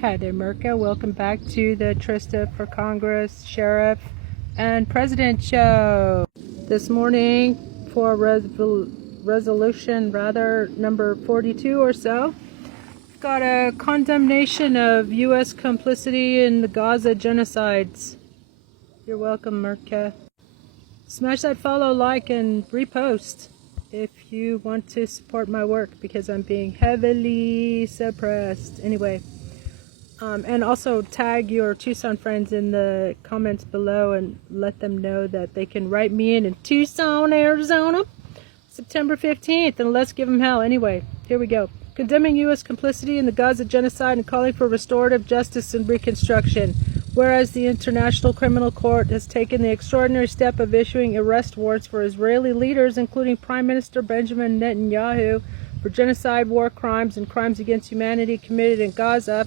Hi there, Merrick. Welcome back to the Trista for Congress, Sheriff, and President show. This morning, for resolution number 42 or so, we've got a condemnation of U.S. complicity in the Gaza genocides. You're welcome, Merrick. Smash that follow, like, and repost if you want to support my work, because I'm being heavily suppressed. Anyway. And also tag your Tucson friends in the comments below and let them know that they can write me in Tucson, Arizona, September 15th, and let's give them hell. Anyway, here we go. Condemning U.S. complicity in the Gaza genocide and calling for restorative justice and reconstruction. Whereas the International Criminal Court has taken the extraordinary step of issuing arrest warrants for Israeli leaders, including Prime Minister Benjamin Netanyahu, for genocide, war crimes, and crimes against humanity committed in Gaza.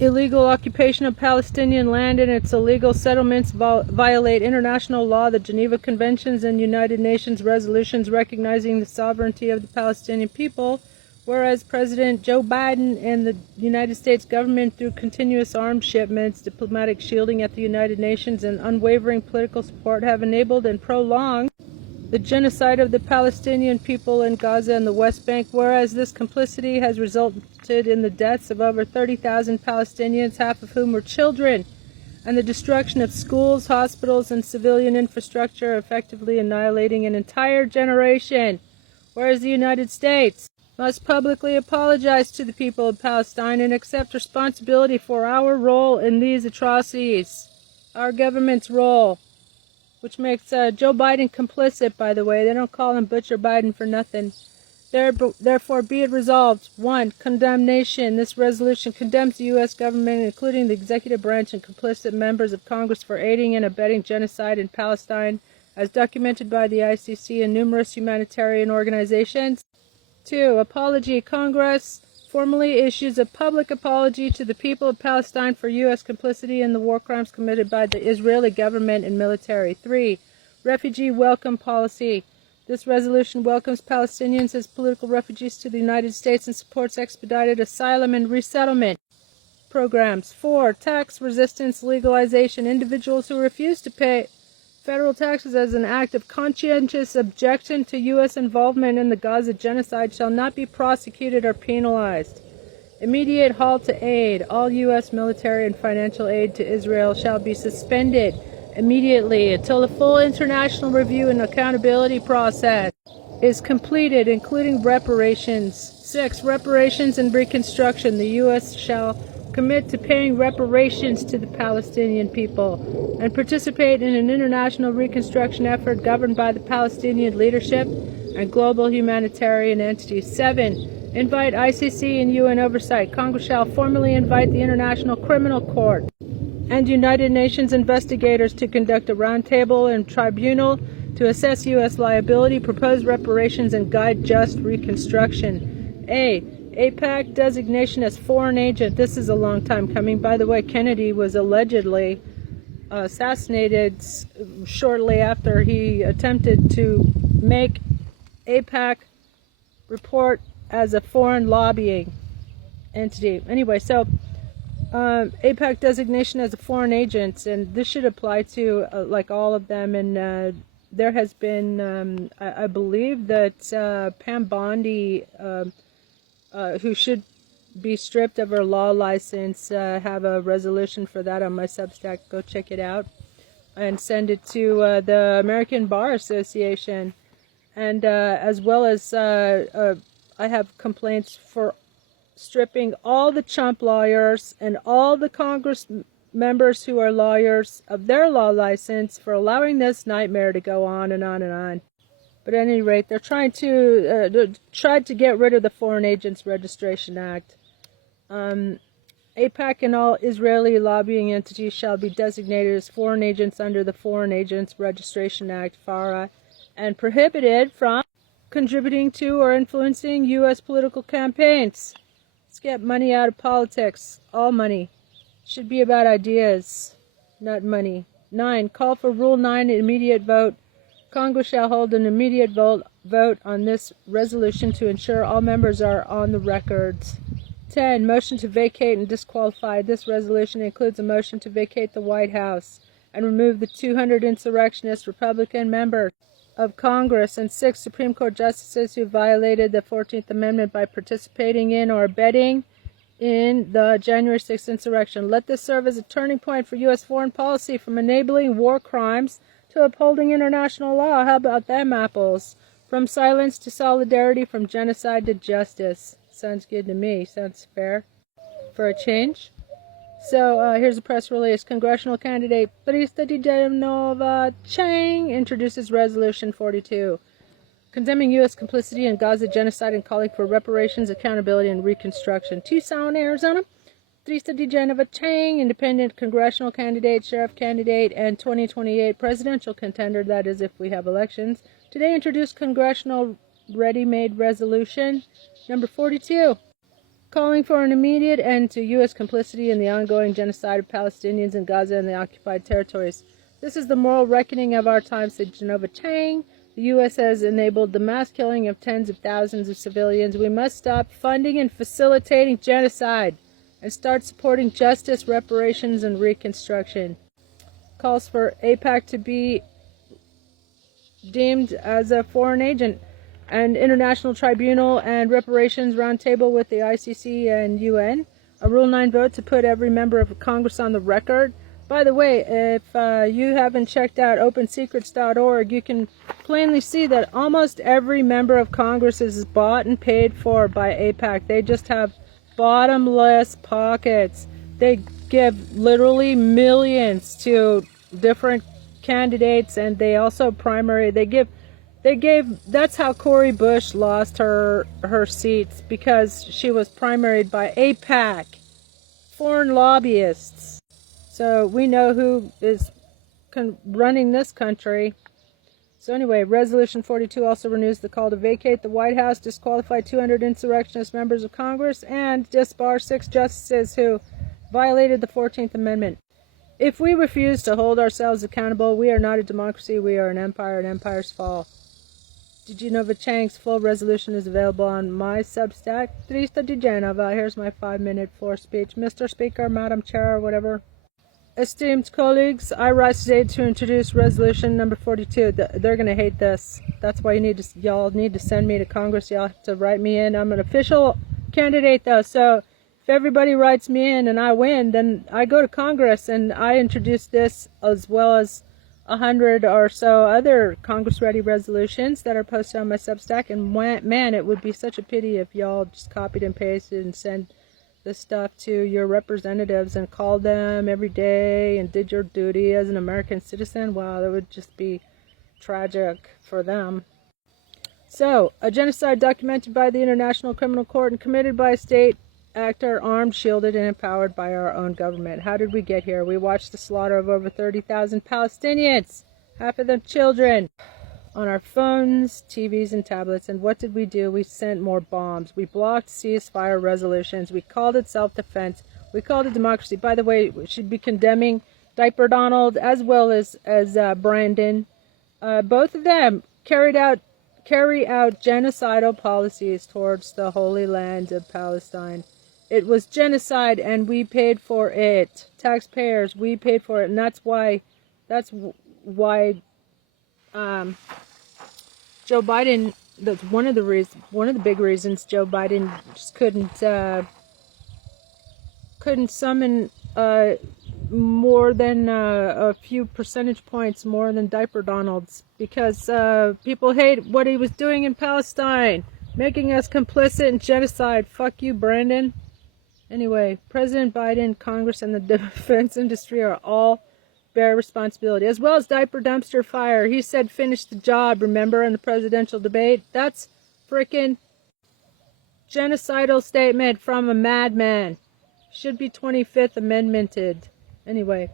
Illegal occupation of Palestinian land and its illegal settlements violate international law, the Geneva Conventions, and United Nations resolutions recognizing the sovereignty of the Palestinian people, whereas President Joe Biden and the United States government, through continuous arms shipments, diplomatic shielding at the United Nations, and unwavering political support, have enabled and prolonged the genocide of the Palestinian people in Gaza and the West Bank, whereas this complicity has resulted in the deaths of over 30,000 Palestinians, half of whom were children, and the destruction of schools, hospitals, and civilian infrastructure, effectively annihilating an entire generation, whereas the United States must publicly apologize to the people of Palestine and accept responsibility for our role in these atrocities, our government's role, which makes Joe Biden complicit, by the way. They don't call him Butcher Biden for nothing. Therefore, be it resolved. 1. Condemnation. This resolution condemns the U.S. government, including the executive branch and complicit members of Congress, for aiding and abetting genocide in Palestine, as documented by the ICC and numerous humanitarian organizations. 2. Apology. Congress formally issues a public apology to the people of Palestine for U.S. complicity in the war crimes committed by the Israeli government and military. 3. Refugee welcome policy. This resolution welcomes Palestinians as political refugees to the United States and supports expedited asylum and resettlement programs. 4. Tax resistance legalization. Individuals who refuse to pay federal taxes as an act of conscientious objection to U.S. involvement in the Gaza genocide shall not be prosecuted or penalized. Immediate halt to aid. All U.S. military and financial aid to Israel shall be suspended immediately until the full international review and accountability process is completed, including reparations. 6. Reparations and reconstruction. The U.S. shall commit to paying reparations to the Palestinian people and participate in an international reconstruction effort governed by the Palestinian leadership and global humanitarian entities. 7. Invite ICC and UN oversight. Congress shall formally invite the International Criminal Court and United Nations investigators to conduct a roundtable and tribunal to assess U.S. liability, propose reparations, and guide just reconstruction. AIPAC designation as foreign agent. This is a long time coming. By the way, Kennedy was allegedly assassinated shortly after he attempted to make AIPAC report as a foreign lobbying entity. Anyway, so AIPAC designation as a foreign agent, and this should apply to like all of them. And there has been, I believe that Pam Bondi, who should be stripped of her law license, have a resolution for that on my Substack. Go check it out and send it to the American Bar Association. And as well as I have complaints for stripping all the chump lawyers and all the Congress members who are lawyers of their law license for allowing this nightmare to go on and on and on. But at any rate, they're trying to get rid of the Foreign Agents Registration Act. AIPAC and all Israeli lobbying entities shall be designated as foreign agents under the Foreign Agents Registration Act, FARA, and prohibited from contributing to or influencing U.S. political campaigns. Let's get money out of politics. All money. Should be about ideas, not money. 9. Call for Rule 9 immediate vote. Congress shall hold an immediate vote on this resolution to ensure all members are on the records. 10. Motion to vacate and disqualify. This resolution includes a motion to vacate the White House and remove the 200 insurrectionist Republican members of Congress and 6 Supreme Court justices who violated the 14th Amendment by participating in or abetting in the January 6th insurrection. Let this serve as a turning point for U.S. foreign policy, from enabling war crimes to upholding international law. How about them apples? From silence to solidarity, from genocide to justice. Sounds good to me. Sounds fair for a change. So here's a press release. Congressional candidate Tristadigenova introduces Resolution 42, condemning U.S. complicity in Gaza genocide and calling for reparations, accountability, and reconstruction. Tucson, Arizona. Tristadigenova, independent congressional candidate, sheriff candidate, and 2028 presidential contender, that is if we have elections, today introduced congressional ready-made resolution number 42, calling for an immediate end to U.S. complicity in the ongoing genocide of Palestinians in Gaza and the occupied territories. This is the moral reckoning of our time, said Genova Chang. The U.S. has enabled the mass killing of tens of thousands of civilians. We must stop funding and facilitating genocide and start supporting justice, reparations, and reconstruction. Calls for AIPAC to be deemed as a foreign agent, and international tribunal and reparations roundtable with the ICC and UN. A Rule 9 vote to put every member of Congress on the record. By the way, if you haven't checked out opensecrets.org, you can plainly see that almost every member of Congress is bought and paid for by AIPAC. They just have bottomless pockets. They give literally millions to different candidates, and they also that's how Cori Bush lost her seats, because she was primaried by AIPAC, foreign lobbyists. So we know who is running this country. So anyway, Resolution 42 also renews the call to vacate the White House, disqualify 200 insurrectionist members of Congress, and disbar 6 justices who violated the 14th Amendment. If we refuse to hold ourselves accountable, we are not a democracy, we are an empire, and empires fall. Genova Chang's full resolution is available on my substack, Tristadigenova. Here's my 5-minute floor speech. Mr. Speaker, Madam Chair, or whatever. Esteemed colleagues, I rise today to introduce resolution number 42. They're going to hate this. That's why y'all need to send me to Congress. Y'all have to write me in. I'm an official candidate, though, so if everybody writes me in and I win, then I go to Congress and I introduce this, as well as 100 or so other Congress-ready resolutions that are posted on my Substack. And man, it would be such a pity if y'all just copied and pasted and sent this stuff to your representatives and called them every day and did your duty as an American citizen. Wow, that would just be tragic for them. So, a genocide documented by the International Criminal Court and committed by a state actor armed, shielded, and empowered by our own government. How did we get here? We watched the slaughter of over 30,000 Palestinians, half of them children, on our phones, TVs, and tablets. And what did we do? We sent more bombs. We blocked ceasefire resolutions. We called it self-defense. We called it democracy. By the way, we should be condemning Diaper Donald as well as Brandon. Both of them carry out genocidal policies towards the Holy Land of Palestine. It was genocide, and we paid for it. Taxpayers, we paid for it, and that's why Joe Biden. That's one of the big reasons Joe Biden just couldn't summon more than a few percentage points more than Diaper Donald's, because people hate what he was doing in Palestine, making us complicit in genocide. Fuck you, Brandon. Anyway, President Biden, Congress, and the defense industry are all bear responsibility, as well as diaper dumpster fire. He said finish the job, remember, in the presidential debate? That's frickin' genocidal statement from a madman. Should be 25th Amendmented. Anyway,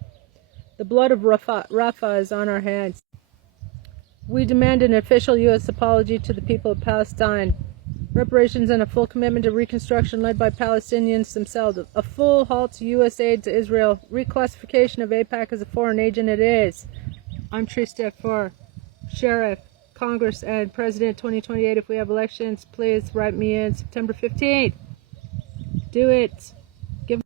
the blood of Rafah is on our hands. We demand an official U.S. apology to the people of Palestine, reparations, and a full commitment to reconstruction led by Palestinians themselves. A full halt to U.S. aid to Israel. Reclassification of AIPAC as a foreign agent. It is. I'm Trista for Sheriff, Congress, and President 2028. If we have elections, please write me in September 15th. Do it. Give